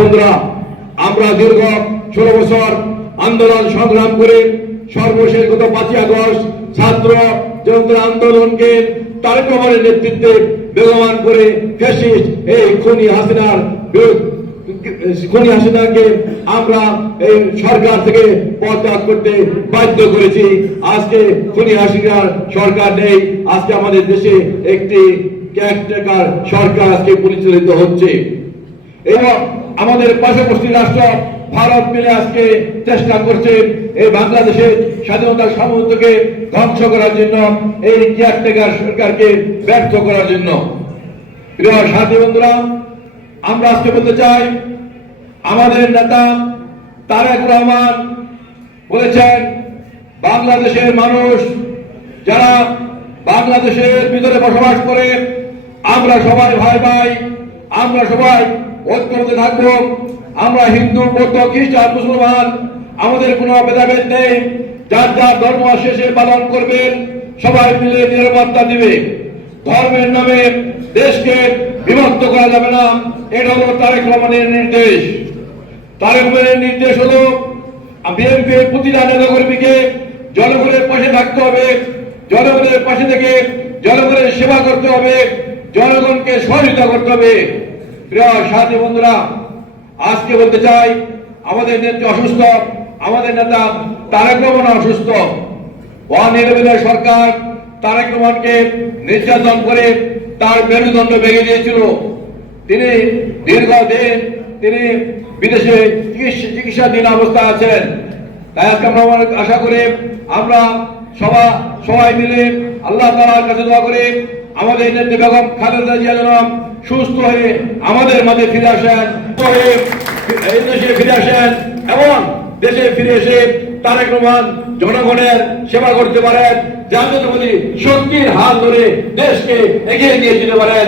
বন্ধুরা, আমরা দীর্ঘ ষোলো বছর আন্দোলন সংগ্রাম করে সর্বশেষ গত পাঁচই আগস্ট ছাত্র জনতার আন্দোলনকে তারেক রহমানের নেতৃত্বে বেগমান করে ফ্যাসিস্ট এই খুনি হাসিনার বিরুদ্ধে হাসিনাকে আমরা এই সরকার থেকে পদত্যাগ করতে বাধ্য করেছি। আজকে খুনি হাসিনার সরকার নেই, আজকে আমাদের দেশে একটি ক্যাশটেকার সরকার আজকে পরিচালিত হচ্ছে। এবং আমাদের পাশাপাশি রাষ্ট্র ভারত মিলে আজকে চেষ্টা করছে এই বাংলাদেশের স্বাধীনতার সামর্থ্যকে ধ্বংস করার জন্য, এই কেয়ারটেকার সরকারকে ব্যর্থ করার জন্য। প্রিয় সাথী বন্ধুরা, আমরা আজকে বলতে চাই, আমাদের নেতা তারেক রহমান বলেছেন, বাংলাদেশের মানুষ যারা বাংলাদেশের ভিতরে বসবাস করে, আমরা সবাই ভাই ভাই আমরা সবাই ঐক্যবদ্ধ থাকব। আমরা হিন্দু, বৌদ্ধ, খ্রিস্টান, মুসলমান, আমাদের কোনো ভেদাভেদ নেই। যার যার ধর্ম শেষে পালন করবেন। সবাই মিলে নিরাপত্তা দিবে। ধর্মের নামে দেশকে বিভক্ত করা যাবে না। এটা হলো তারেক রহমানের নির্দেশ। তারেক রহমানের নির্দেশ হলো, বিএনপি প্রতিটা নেতাকর্মীকে জনগণের পাশে থাকতে হবে। জনগণের পাশে থেকে জনগণের সেবা করতে হবে। জনগণকে সহযোগিতা করতে হবে। প্রিয় সাথী বন্ধুরা, আজকে বলতে চাই, আমাদের নেত্রী অসুস্থ, আমাদের নেতা তারেক রহমান অসুস্থ। অনির্বাচিত সরকার তারেক রহমানকে নির্যাতন করে তার মেরুদণ্ড ভেঙে দিয়েছিল। তিনি দীর্ঘদিন তিনি বিদেশে চিকিৎসাধীন অবস্থা আছেন। তাই আজকে আমরা আশা করে আমরা সবা সবাই মিলে আল্লাহ তাআলার কাছে দোয়া করে। আমাদের নেত্রী বেগম খালেদা জিয়া সুস্থ হয়ে আমাদের মাঝে ফিরে আসেন এই দেশে ফিরে আসেন এবং দেশে ফিরে এসে তারেক রহমান জনগণের সেবা করতে পারেন, যাতে শক্তির হাত ধরে দেশকে এগিয়ে নিয়ে যেতে পারেন।